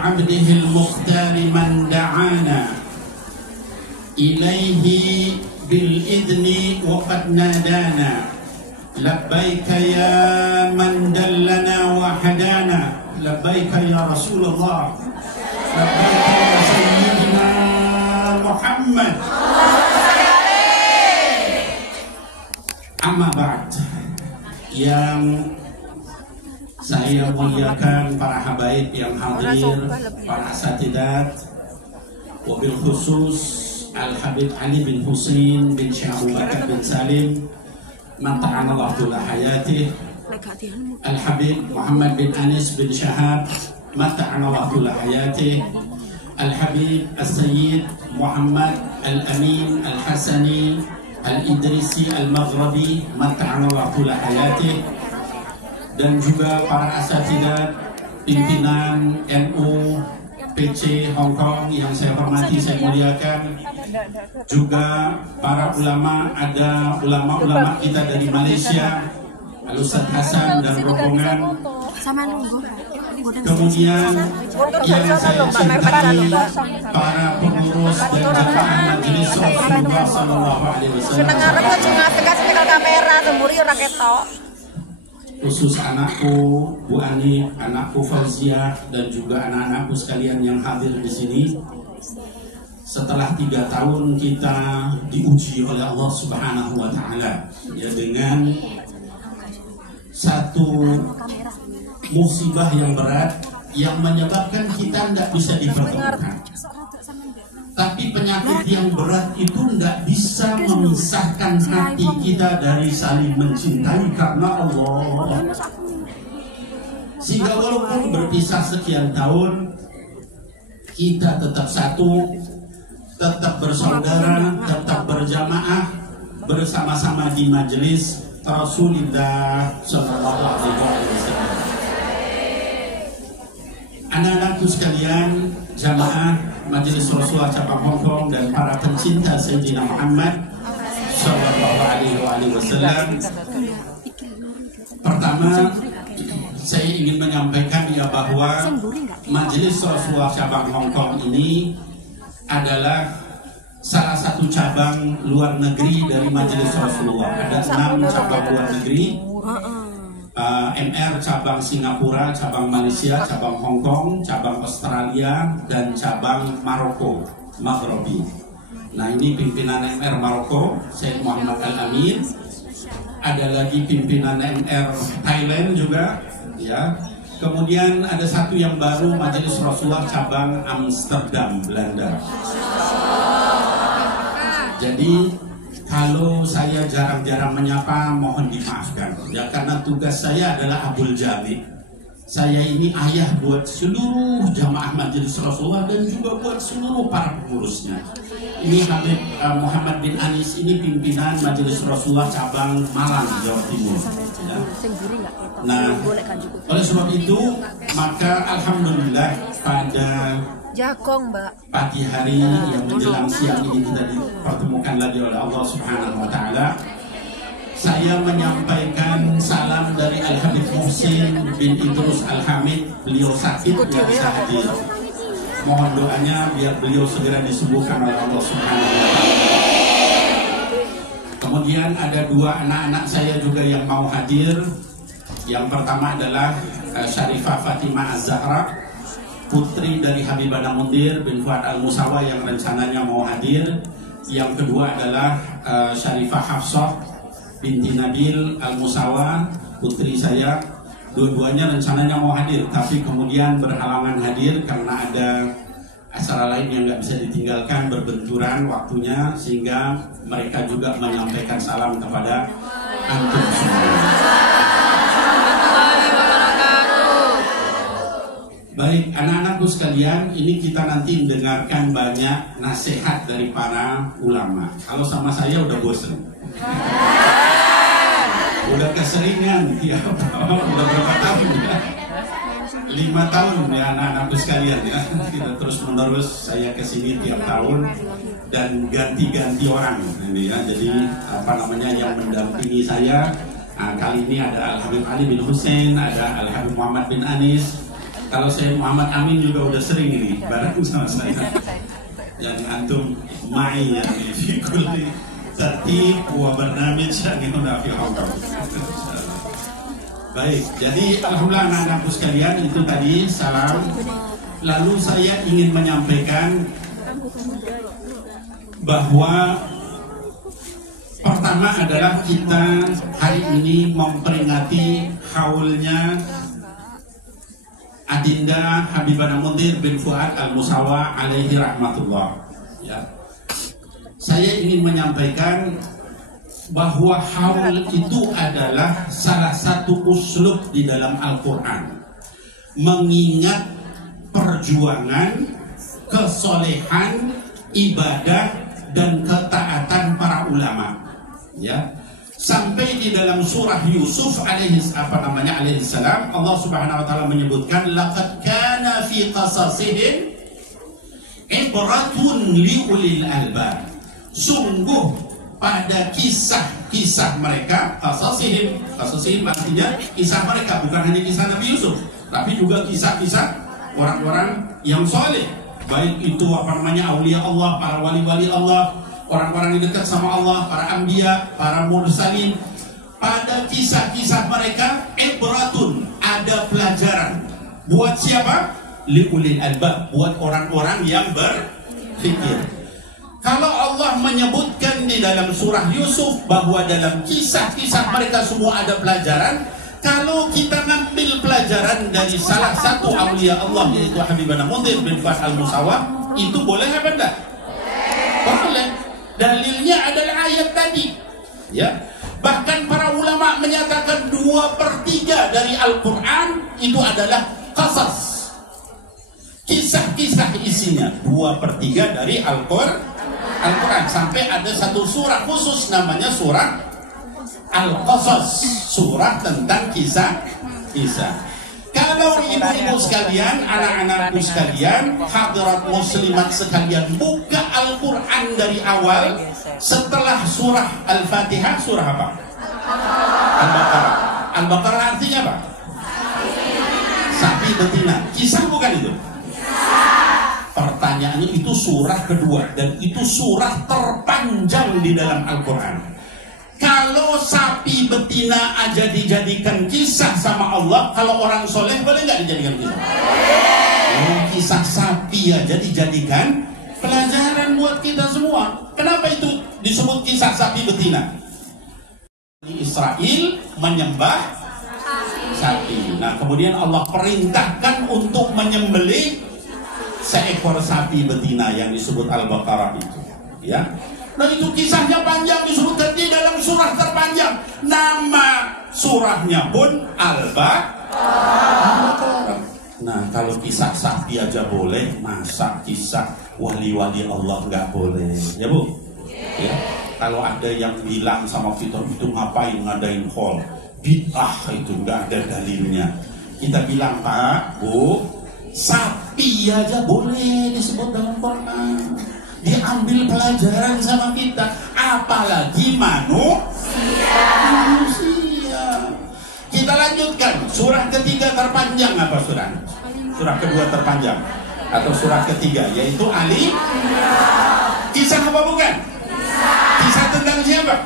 بعبده المختار من دعانا إليه بالإذن وقد نادانا لبيك يا من دلنا وحدانا لبيك يا رسول الله لبيك يا سيدنا محمد. Amma ba'd, yang saya muliakan para habaib yang hadir, para asatidat, wabil khusus Al-Habib Ali bin Husain bin Syekh Abu Bakar bin Salim mata'anallahu tula hayatih, Al-Habib Muhammad bin Anis bin Syahab mata'anallahu tula hayatih, Al-Habib As-Sayyid Muhammad Al-Amin Al-Hasani Al-Idrisi Al-Maghrabi mata'anallahu tula hayatih, dan juga para asatidat pimpinan NU PC Hong Kong yang saya hormati, saya muliakan, juga para ulama, ada ulama-ulama kita dari Malaysia, Al-Ustaz Hasan dan rombongan, kemudian yang saya cintai para pengurus dan jemaah majelis Rasulullah Sallallahu Alaihi Wasallam, khusus anakku Bu Ani, anakku Fauziah, dan juga anak-anakku sekalian yang hadir di sini. Setelah 3 tahun kita diuji oleh Allah Subhanahu wa Ta'ala, ya, dengan satu musibah yang berat yang menyebabkan kita tidak bisa dipertemukan. Tapi penyakit yang berat itu tidak bisa memisahkan hati kita dari saling mencintai karena Allah. Sehingga walaupun berpisah sekian tahun, kita tetap satu, tetap bersaudara, tetap berjamaah bersama-sama di majelis Rasulullah Sallallahu Alaihi Wasallam. Anak-anakku sekalian, jamaah Majelis Rasulullah cabang Hong Kong dan para pencinta Sayyidina Muhammad Sallallahu Alaihi Wasallam. Pertama, saya ingin menyampaikan ya bahwa Majelis Rasulullah cabang Hong Kong ini adalah salah satu cabang luar negeri dari Majelis Rasulullah. Ada 6 cabang luar negeri. MR cabang Singapura, cabang Malaysia, cabang Hong Kong, cabang Australia, dan cabang Maroko, Maghrabi. Nah, ini pimpinan MR Maroko, Syekh Muhammad Al-Amin. Ada lagi pimpinan MR Thailand juga, ya. Kemudian ada satu yang baru, Majelis Rasulullah cabang Amsterdam, Belanda. Jadi kalau saya jarang-jarang menyapa, mohon dimaafkan. Ya, karena tugas saya adalah Abul Jami. Saya ini ayah buat seluruh jamaah Majelis Rasulullah dan juga buat seluruh para pengurusnya. Ini Habib Muhammad bin Anis, ini pimpinan Majelis Rasulullah cabang Malang, Jawa Timur. Ya. Nah, oleh sebab itu, maka alhamdulillah pada pagi hari yang menjelang siang ini kita dipertemukan lagi oleh Allah Subhanahu wa Ta'ala. Saya menyampaikan salam dari Al-Habib Muhsin bin Idrus Al-Hamid. Beliau sakit, tidak bisa hadir. Mohon doanya biar beliau segera disembuhkan oleh Allah Subhanahu wa Ta'ala. Kemudian ada 2 anak-anak saya juga yang mau hadir. Yang pertama adalah Syarifah Fatimah Az-Zahra, putri dari Habibah Mundir bin Fuad Al-Musawa yang rencananya mau hadir. Yang kedua adalah Syarifah Hafsah binti Nabil Al-Musawa, putri saya. Dua-duanya rencananya mau hadir, tapi kemudian berhalangan hadir karena ada acara lain yang nggak bisa ditinggalkan, berbenturan waktunya, sehingga mereka juga menyampaikan salam kepada antum semua. Baik, anak-anakku sekalian, ini kita nanti mendengarkan banyak nasihat dari para ulama. Kalau sama saya udah bosen, udah keseringan, ya, udah berapa tahun ya? 5 tahun ya anak-anakku sekalian ya. Kita terus menerus saya kesini tiap tahun dan ganti-ganti orang ini ya. Jadi apa namanya yang mendampingi saya, kali ini ada Al-Habib Ali bin Husain, ada Al-Habib Muhammad bin Anis. Kalau saya Muhammad Amin juga udah sering ini bareng sama saya. Yang antum ma'i ya fi kulli tertib wa barnamij yang huna fi Hong Kong. Baik, jadi alhamdulillah anak-anakku sekalian, itu tadi salam. Lalu saya ingin menyampaikan bahwa pertama adalah kita hari ini memperingati haulnya Adinda Habibana Mundir bin Fuad Al-Musawa alaihi rahmatullah. Ya. Saya ingin menyampaikan bahwa haul itu adalah salah satu uslub di dalam Al-Quran, mengingat perjuangan, kesolehan, ibadah dan ketaatan para ulama. Ya. Sampai di dalam surah Yusuf alaihi salam, Allah Subhanahu wa taala menyebutkan laqad kana fi qasasihim ibratun liulil albab. Sungguh pada kisah-kisah mereka, qasasihim artinya kisah mereka, bukan hanya kisah Nabi Yusuf, tapi juga kisah-kisah orang-orang yang soleh, baik itu aulia Allah, para wali-wali Allah, orang-orang yang dekat sama Allah, para anbiya, para mursalin. Pada kisah-kisah mereka ibratun, ada pelajaran. Buat siapa? Liulil albab, buat orang-orang yang berpikir. Kalau Allah menyebutkan di dalam surah Yusuf bahwa dalam kisah-kisah mereka semua ada pelajaran, kalau kita ngambil pelajaran dari salah satu aulia Allah yaitu Habibana Mundir bin Fuad Al-Musawa, itu boleh apa enggak? Boleh. Dalilnya adalah ayat tadi. Ya. Bahkan para ulama menyatakan 2/3 dari Al-Quran itu adalah qasas. Kisah-kisah isinya 2/3 dari Al-Quran. Sampai ada satu surah khusus namanya surah Al-Qasas, surah tentang kisah-kisah. Kalau ibu-ibu sekalian, anak-anakku sekalian, hadirat muslimat sekalian, buka Al-Quran dari awal, setelah surah Al-Fatihah, surah apa? Al-Baqarah. Al-Baqarah artinya apa? Sapi betina. Kisah bukan itu? Pertanyaannya, itu surah kedua, dan itu surah terpanjang di dalam Al-Quran. Kalau sapi betina aja dijadikan kisah sama Allah, kalau orang soleh boleh nggak dijadikan kisah? Kisah sapi aja dijadikan pelajaran buat kita semua. Kenapa itu disebut kisah sapi betina? Israel menyembah sapi. Nah, kemudian Allah perintahkan untuk menyembelih seekor sapi betina yang disebut Al-Baqarah itu. Ya. Nah, itu kisahnya panjang, disebutkan di dalam surah terpanjang. Nama surahnya pun Al-Baqarah. Nah, kalau kisah sapi aja boleh, masa kisah wali-wali Allah nggak boleh? Ya Bu? Ya. Kalau ada yang bilang sama kita, itu ngapain ngadain haul? Bid'ah, itu nggak ada dalilnya. Kita bilang, Pak, Bu, sapi aja boleh disebut dalam Quran. Diambil pelajaran sama kita, apalagi manusia. Kita lanjutkan, surah ketiga terpanjang apa surah? Surah kedua terpanjang atau surah ketiga, yaitu Ali. Kisah apa bukan? Kisah tentang siapa?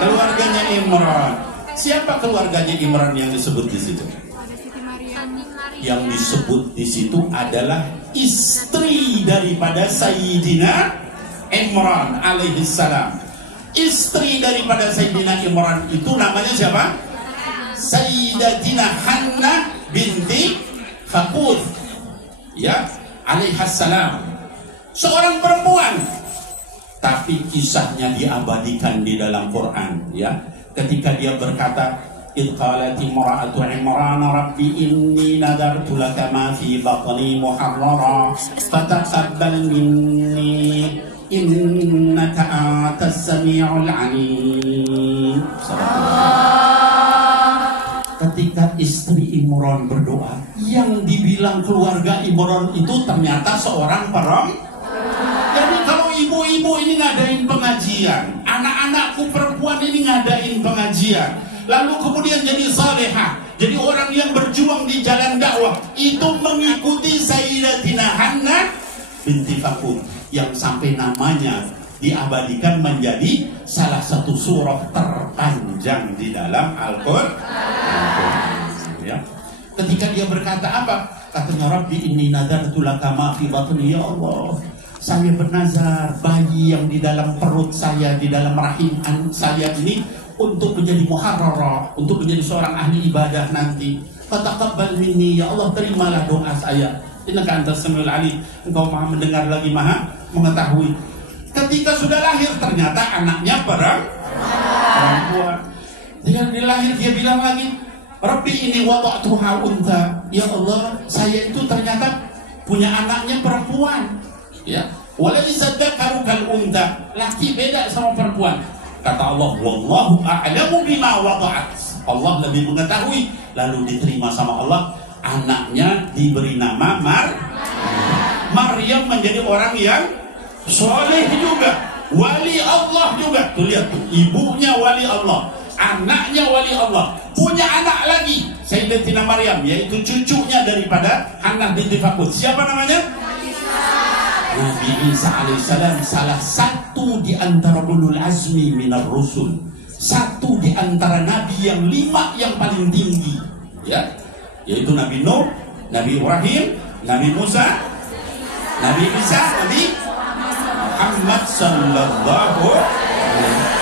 Keluarganya Imran. Siapa keluarganya Imran yang disebut di situ? Yang disebut di situ adalah istri daripada Sayyidina Imran alaihi salam. Istri daripada Sayyidina Imran itu namanya siapa? Sayyidatina Hannah binti Faquth, ya, alaihi salam. Seorang perempuan, tapi kisahnya diabadikan di dalam Quran, ya. Ketika dia berkata, "Idh qalat imra'atu Imran rabbi inni nadartu laka ma fi batni muharrara fataqabbal minni innaka antas sami'ul 'alim." Ketika istri Imran berdoa, yang dibilang keluarga Imran itu ternyata seorang perempuan. Jadi kalau ibu-ibu ini ngadain pengajian, anak-anakku perempuan ini ngadain pengajian, lalu kemudian jadi salihah, jadi orang yang berjuang di jalan dakwah, itu mengikuti Sayyidatina Hannah binti Fakut yang sampai namanya diabadikan menjadi salah satu surah terpanjang di dalam Al-Qur'an. Ya. Ketika dia berkata apa? Katanya, Rabbi inni nadartu laka ma fi batni, ya Allah, saya bernazar bayi yang di dalam perut saya, di dalam rahim saya ini untuk menjadi muharrara, untuk menjadi seorang ahli ibadah nanti. Fataqabbal minni, ya Allah, terimalah doa saya. Innaka antas samiul alim, engkau maha mendengar lagi maha mengetahui. Ketika sudah lahir ternyata anaknya perempuan. Dia dilahir, dia bilang lagi, Rabbi ini wada'tuha untha, ya Allah, saya itu ternyata punya anaknya perempuan. Ya, walaysa dzakaru kal untha, laki beda sama perempuan. Kata Allah, wallahu a'lamu bima wada'at, Allah lebih mengetahui. Lalu diterima sama Allah, anaknya diberi nama Maryam, menjadi orang yang soleh juga, wali Allah juga. Tuh lihat tuh, ibunya wali Allah, anaknya wali Allah, punya anak lagi Sayyidatina Maryam, yaitu cucunya daripada Hannah binti Fakut. Siapa namanya? Nabi Isa alaihissalam, salah satu di antara ulul azmi minar rusul, satu di antara nabi yang 5 yang paling tinggi, ya, yaitu Nabi Nuh, Nabi Ibrahim, Nabi Musa, Nabi Isa, Nabi Muhammad sallallahu alaihi wasallam.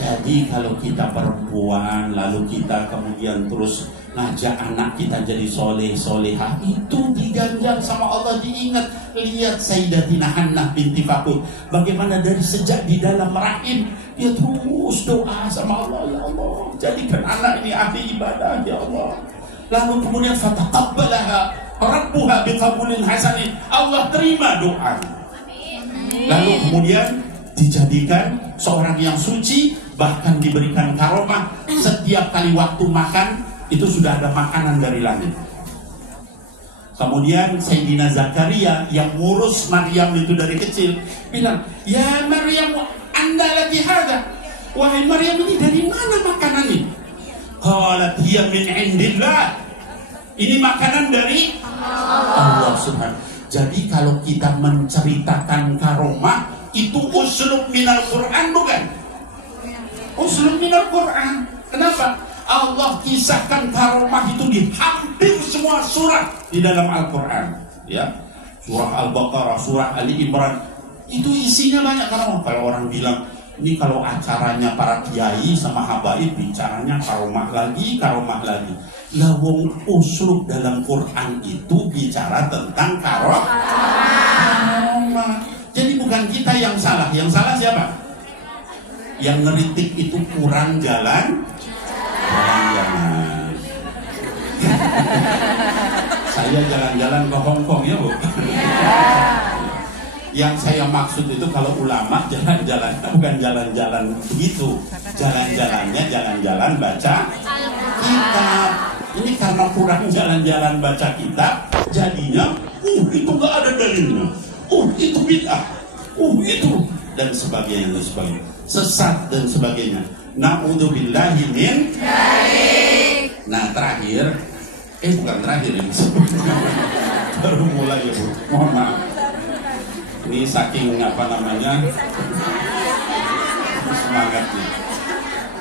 Jadi kalau kita perempuan lalu kita kemudian terus ngajak anak kita jadi soleh solehah, itu diganjar sama Allah, diingat. Lihat Sayyidatina Hannah binti Fakut, bagaimana dari sejak di dalam rahim dia terus doa sama Allah, ya Allah, jadikan anak ini ahli ibadah, ya Allah. Lalu kemudian fataqabbalaha rabbuha biqabulin hasanin, Allah terima doa. Lalu kemudian dijadikan seorang yang suci, bahkan diberikan karomah. Setiap kali waktu makan itu sudah ada makanan dari langit. Kemudian Sayyidina Zakaria yang ngurus Maryam itu dari kecil bilang, ya Maryam, anda lagi hada, wahai Maryam, ini dari mana makanan ini? Qalat hiya min indillah, ini makanan dari Allah Subhanahu. Jadi kalau kita menceritakan karomah, itu uslub minal Quran, bukan? Uslub minal Quran. Kenapa? Allah kisahkan karomah itu di hampir semua surah di dalam Al-Quran, ya. Surah Al-Baqarah, surah Ali Imran, itu isinya banyak karomah. Kalau orang bilang ini kalau acaranya para kiai sama habaib, bicaranya karomah lagi, karomah lagi. Lah wong uslub dalam Quran itu bicara tentang karomah. Jadi bukan kita yang salah siapa? Yang ngeritik itu kurang jalan. Saya jalan-jalan ke Hongkong, ya Bu. Yang saya maksud itu kalau ulama jalan-jalan, bukan jalan-jalan begitu. Jalan-jalannya jalan-jalan baca kitab. Ini karena kurang jalan-jalan baca kitab, jadinya itu gak ada dalilnya. Itu bid'ah. Itu dan sebagainya, sesat dan sebagainya. Na'udzubillahi min dzalik. Nah terakhir, bukan terakhir ini, baru mulai ya Bu, mohon maaf. Ini saking semangatnya.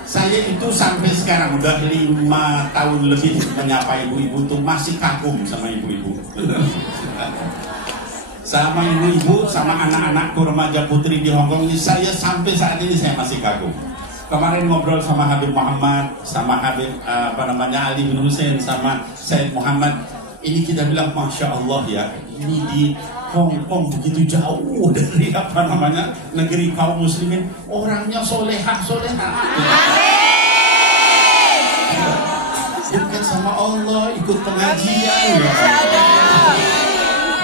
Saya itu sampai sekarang udah 5 tahun lebih menyapa ibu-ibu tuh masih kagum sama ibu-ibu. Sama ibu-ibu, sama anak-anakku remaja putri di Hongkong ini, saya sampai saat ini saya masih kagum. Kemarin ngobrol sama Habib Muhammad, sama Habib Ali bin Hussein, sama Said Muhammad. Ini kita bilang Masya Allah ya, ini di Hongkong begitu jauh dari negeri kaum muslimin, orangnya solehah. Dekat sama Allah, ikut pengajian ya.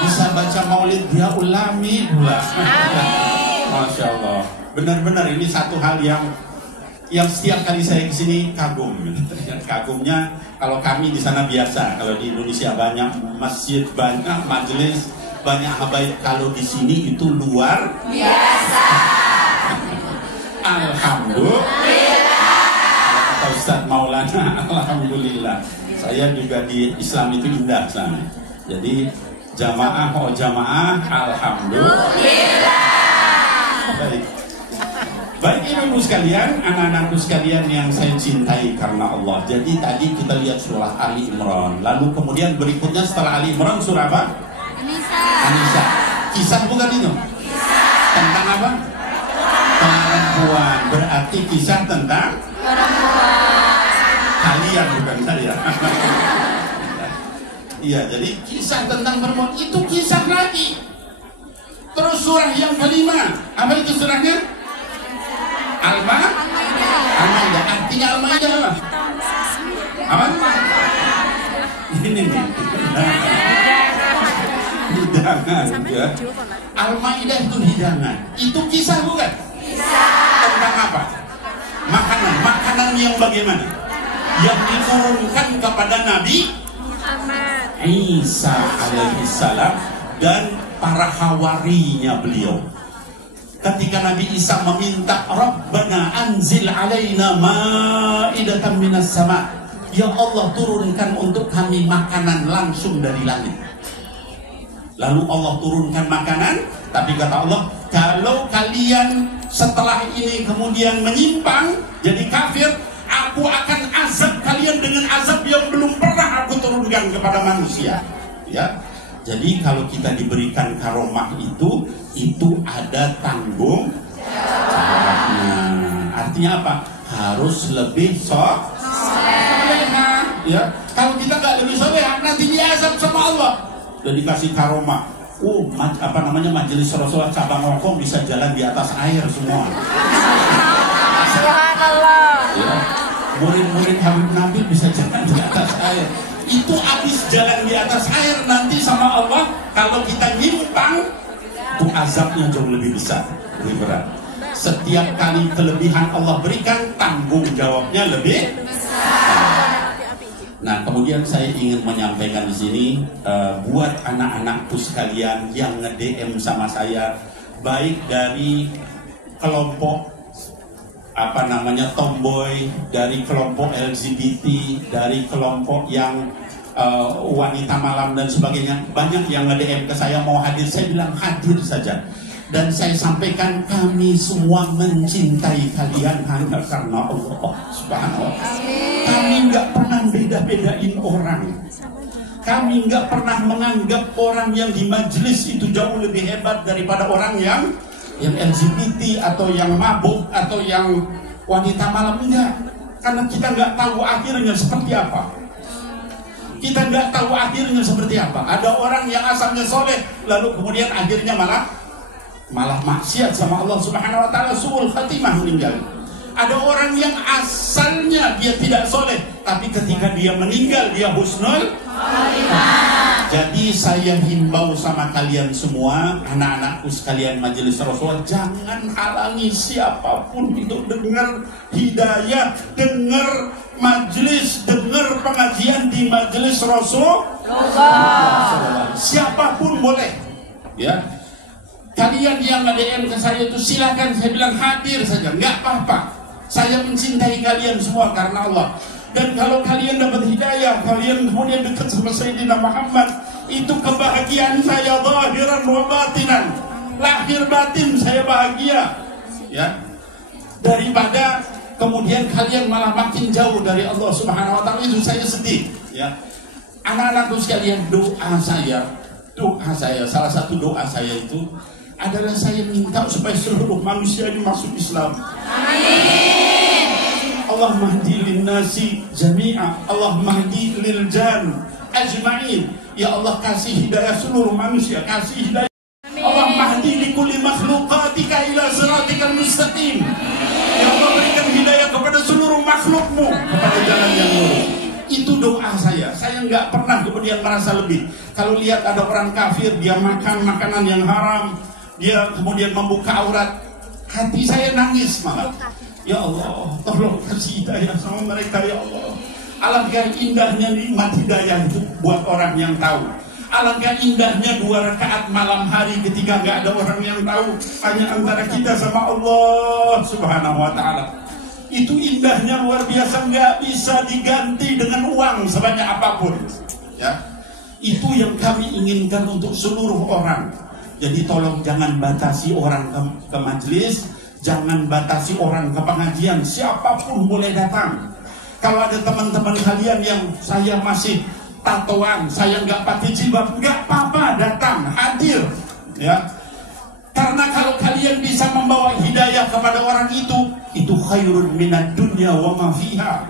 Bisa baca maulid dia ulami pula. Masya Allah. Benar-benar ini satu hal yang setiap kali saya kesini kagum. Kagumnya kalau kami di sana biasa, kalau di Indonesia banyak masjid, banyak majelis, banyak habaib. Kalau di sini itu luar biasa. Alhamdulillah. Kata Ustadz Maulana. Alhamdulillah. Saya juga di Islam itu indah sana. Jadi jamaah jamaah, alhamdulillah. Baik. Baik ibu sekalian, anak-anakku sekalian yang saya cintai karena Allah. Jadi tadi kita lihat surah Ali Imran. Lalu kemudian berikutnya setelah Ali Imran surah apa? An-Nisa. Kisah bukan itu? Tentang apa? Perempuan. Berarti kisah tentang perempuan. Kalian bukan saya. Iya, jadi kisah tentang perempuan itu kisah lagi. Terus surah yang kelima, apa itu surahnya? Al-Maidah. Artinya Al-Maidah apa? Apa? Ini nih. Hidangan ya. Al-Maidah itu hidangan. Itu kisah bukan? Tentang apa? Makanan yang bagaimana? Yang diturunkan kepada Nabi Isa alaihissalam dan para hawarinya beliau. Ketika Nabi Isa meminta Rabbana anzil alaina ma'idatan minas sama, ya Allah turunkan untuk kami makanan langsung dari langit. Lalu Allah turunkan makanan, tapi kata Allah, kalau kalian setelah ini kemudian menyimpang jadi kafir, aku akan azab kalian dengan azab yang belum pernah aku turunkan kepada manusia. Ya. Jadi kalau kita diberikan karomah itu ada tanggung jawabnya. Artinya apa? Harus lebih soleha. Ya. Kalau kita nggak lebih soleha, nanti diazab sama Allah. Udah dikasih karomah. Majelis Rasulullah cabang Hongkong bisa jalan di atas air semua. Subhanallah. Ya. Murid-murid Habib Nabi bisa jalan di atas air. Itu habis jalan di atas air nanti sama Allah. Kalau kita nyimpang, itu azabnya jauh lebih besar, lebih berat. Setiap kali kelebihan Allah berikan, tanggung jawabnya lebih besar. Nah, kemudian saya ingin menyampaikan di sini buat anak-anakku sekalian yang nge-DM sama saya, baik dari kelompok tomboy, dari kelompok LGBT, dari kelompok yang wanita malam dan sebagainya. Banyak yang nge-DM ke saya mau hadir, saya bilang hadir saja. Dan saya sampaikan kami semua mencintai kalian hanya karena Allah Subhanahu wa ta'ala. Kami nggak pernah beda-bedain orang. Kami nggak pernah menganggap orang yang di majelis itu jauh lebih hebat daripada orang yang LGBT atau yang mabuk atau yang wanita malam. Enggak, karena kita nggak tahu akhirnya seperti apa. Kita nggak tahu akhirnya seperti apa. Ada orang yang asalnya soleh lalu kemudian akhirnya malah maksiat sama Allah Subhanahu wa ta'ala, suul khatimah, meninggal. Ada orang yang asalnya dia tidak soleh tapi ketika dia meninggal dia husnul khatimah. Jadi saya himbau sama kalian semua, anak-anakku sekalian majelis Rasulullah, jangan halangi siapapun itu dengar hidayah, dengar majelis, dengar pengajian di majelis Rasulullah. Siapapun boleh. Ya. Kalian yang nge-DM ke saya itu silakan, saya bilang hadir saja, nggak apa-apa. Saya mencintai kalian semua karena Allah. Dan kalau kalian dapat hidayah, kalian kemudian dekat sama Sayyidina Muhammad, itu kebahagiaan saya zahiran wa batinan. Lahir batin saya bahagia. Ya. Daripada kemudian kalian malah makin jauh dari Allah Subhanahu wa ta'ala, itu saya sedih. Ya. Anak-anakku sekalian, doa saya, salah satu doa saya itu adalah saya minta supaya seluruh manusia ini masuk Islam. Amin. Allah mahdi lin nasi jami'a, Allah mahdi lil jan ajma'in. Ya Allah kasih hidayah seluruh manusia, kasih hidayah. Amin. Allah mahdi li kulli makhluqatika ila siratikal mustaqim. Ya Allah berikan hidayah kepada seluruh makhlukmu kepada jalan yang lurus. Itu doa saya. Saya nggak pernah kemudian merasa lebih. Kalau lihat ada orang kafir, dia makan makanan yang haram, dia kemudian membuka aurat, hati saya nangis malah. Ya Allah, tolong kasih hidayah sama mereka ya Allah. Alangkah indahnya nikmat hidayah itu buat orang yang tahu. Alangkah indahnya 2 rakaat malam hari ketika nggak ada orang yang tahu, hanya antara kita sama Allah Subhanahu wa ta'ala. Itu indahnya luar biasa, nggak bisa diganti dengan uang sebanyak apapun. Ya, itu yang kami inginkan untuk seluruh orang. Jadi tolong jangan batasi orang ke majelis, jangan batasi orang ke pengajian. Siapapun boleh datang. Kalau ada teman-teman kalian yang saya masih tatoan, saya nggak pakai jilbab, nggak apa-apa, datang, hadir. Ya, karena kalau kalian bisa membawa hidayah kepada orang itu khairun minad dunya wa ma fiha.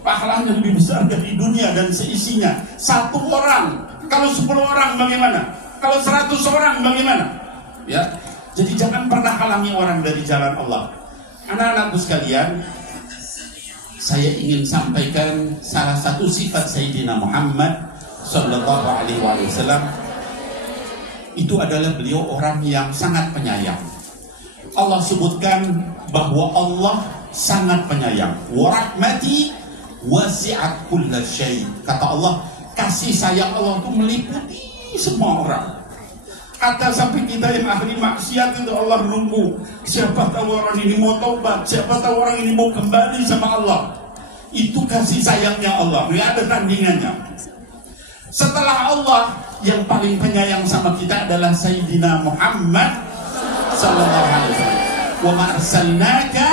Pahalanya lebih besar dari dunia dan seisinya. Satu orang, kalau 10 orang bagaimana? Kalau 100 orang bagaimana? Ya, jadi jangan pernah halangi orang dari jalan Allah. Anak-anakku sekalian, saya ingin sampaikan salah satu sifat Sayyidina Muhammad sallallahu alaihi wasallam. Itu adalah beliau orang yang sangat penyayang. Allah sebutkan bahwa Allah sangat penyayang. Wa rahmati wasi'at kulla syai'. Kata Allah, kasih sayang Allah itu meliputi semua orang. Kata sampai kita yang ahli maksiat itu Allah nunggu. Siapa tahu orang ini mau taubat, siapa tahu orang ini mau kembali sama Allah. Itu kasih sayangnya Allah, nggak ada tandingannya. Setelah Allah, yang paling penyayang sama kita adalah Sayyidina Muhammad sallallahu alaihi wasallam. Wa ma arsalnaka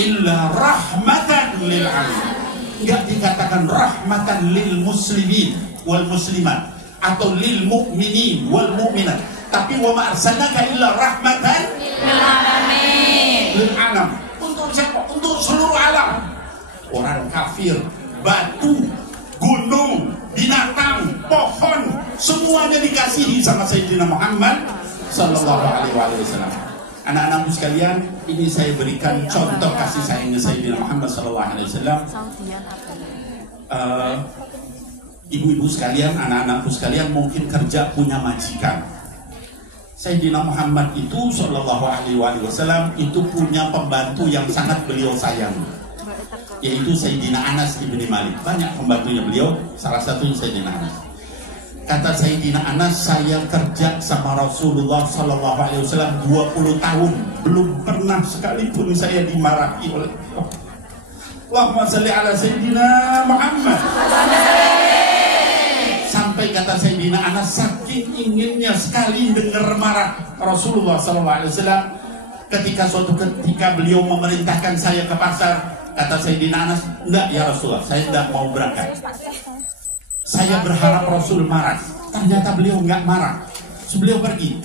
illa rahmatan lil alamin. Enggak dikatakan rahmatan lil muslimin wal muslimat atau lil mu'minin wal mu'minat, tapi wa ma arsalnaka illa rahmatan lil alamin. Lil alam. Untuk siapa? Untuk seluruh alam. Orang kafir, batu, gunung, binatang, pohon, semuanya dikasihi sama Sayyidina Muhammad sallallahu alaihi wasallam. Anak-anakku sekalian, ini saya berikan contoh kasih sayangnya Sayyidina Muhammad sallallahu alaihi wasallam. Ibu-ibu sekalian, anak-anakku sekalian, mungkin kerja punya majikan. Sayyidina Muhammad itu sallallahu alaihi wasallam itu punya pembantu yang sangat beliau sayangi, yaitu Sayyidina Anas ibni Malik. Banyak pembantunya beliau, salah satunya Sayyidina Anas. Kata Sayyidina Anas, saya kerja sama Rasulullah sallallahu alaihi wasallam 20 tahun, belum pernah sekalipun saya dimarahi oleh Allah. Allahumma shalli ala Sayyidina Muhammad. Sampai kata Sayyidina Anas, saking inginnya sekali dengar marah Rasulullah sallallahu alaihi wasallam, ketika suatu ketika beliau memerintahkan saya ke pasar, kata Sayyidina Anas, enggak ya Rasulullah, saya tidak mau berangkat. Saya berharap Rasul marah. Ternyata beliau enggak marah. Beliau pergi.